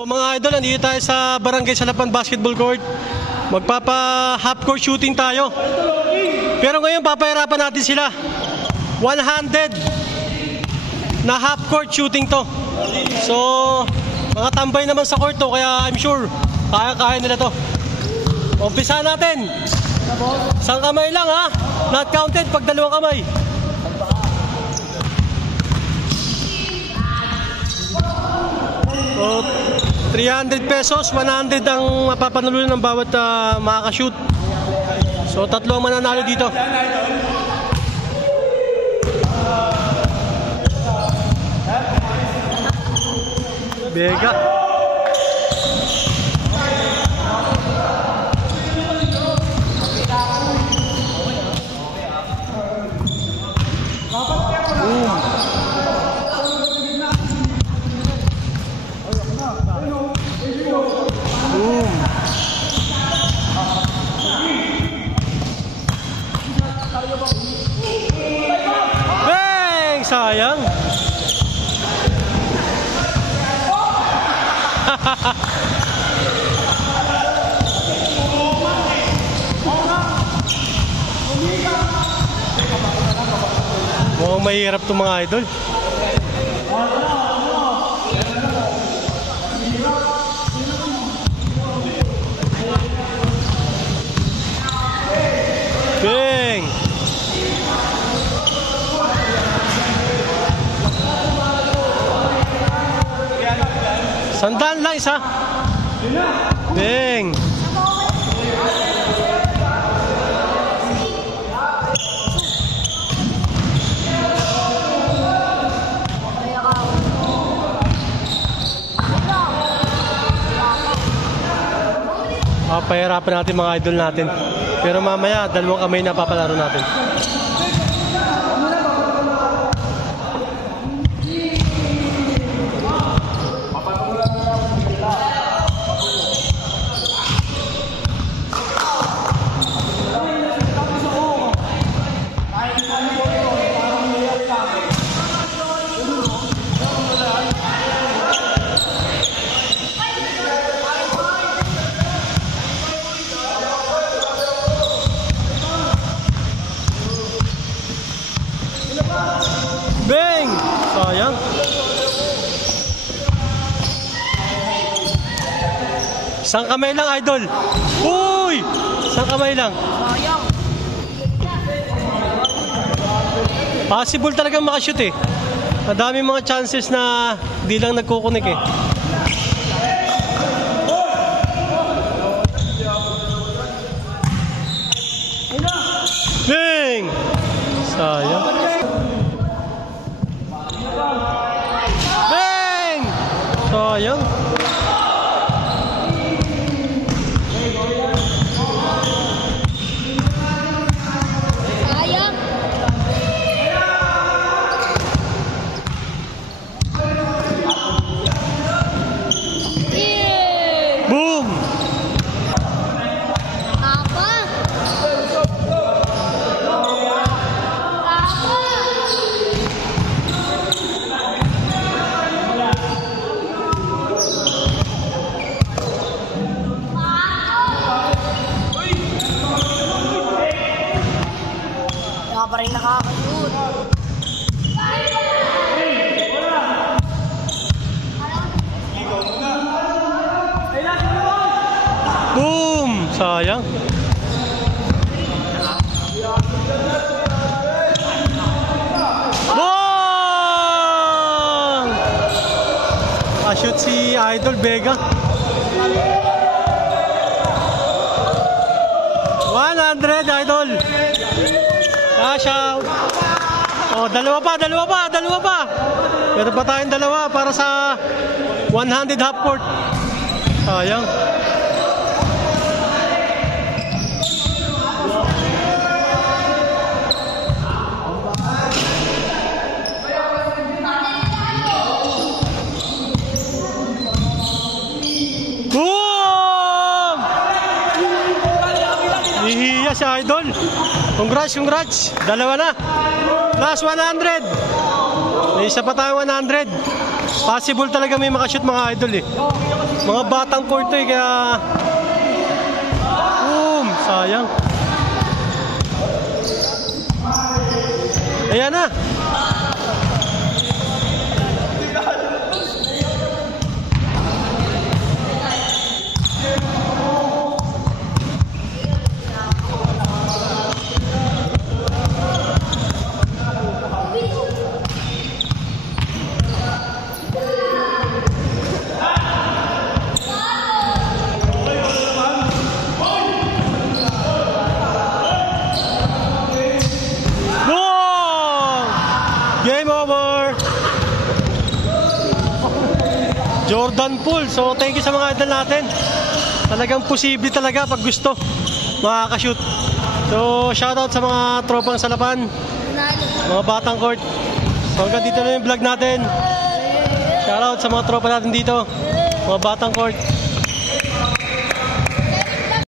Mga idol, nandito tayo sa Barangay Salapan Basketball Court. Magpapa half court shooting tayo. Pero ngayon papahirapan natin sila. 100 na half court shooting to. So, mga tambay naman sa court to, kaya I'm sure kaya nila to. Umpisa natin. Isang kamay lang ha. Not counted pag dalawang kamay. So, 300 pesos, 100 ang mapapanalunan ng bawat makakashoot. So, tatlo ang mananalo dito. Bega. Bang! Sayang. Mukhang mahirap itong mga idol. Bang! Sandaan lang isa. Bang! Pahirapan natin mga idol natin. Pero mamaya, dalawang kamay na papalaro natin. Bang! Sayang. Isang kamay lang, idol. Uy! Isang kamay lang. Sayang. Possible talagang makashoot eh. Madami mga chances na di lang nagkukunik eh. Bang! Sayang. Bang! Sayang. Sayang. Boom! Apa? Kaya pa rin nakakashoot. Boom! Sayang. Boom! Shoot si Idol Vega. 100 Idol. Cash out. Oh, dalawa pa. Meron pa tayong dalawa para sa 100 half court. Sayang. Boom! Hihiya si Idol. Congrats. Dalawa na. Plus 100. May isa pa tayo 100. Possible talaga may makashoot mga idol eh. Mga batang court to eh, kaya... Boom! Sayang. Ayan na! Game over! Jordan Poole. So, thank you sa mga idol natin. Talagang posible talaga pag gusto makakashoot. So, shoutout sa mga tropang Salapan, mga batang court. So, hanggang dito na yung vlog natin. Shoutout sa mga tropa natin dito, mga batang court.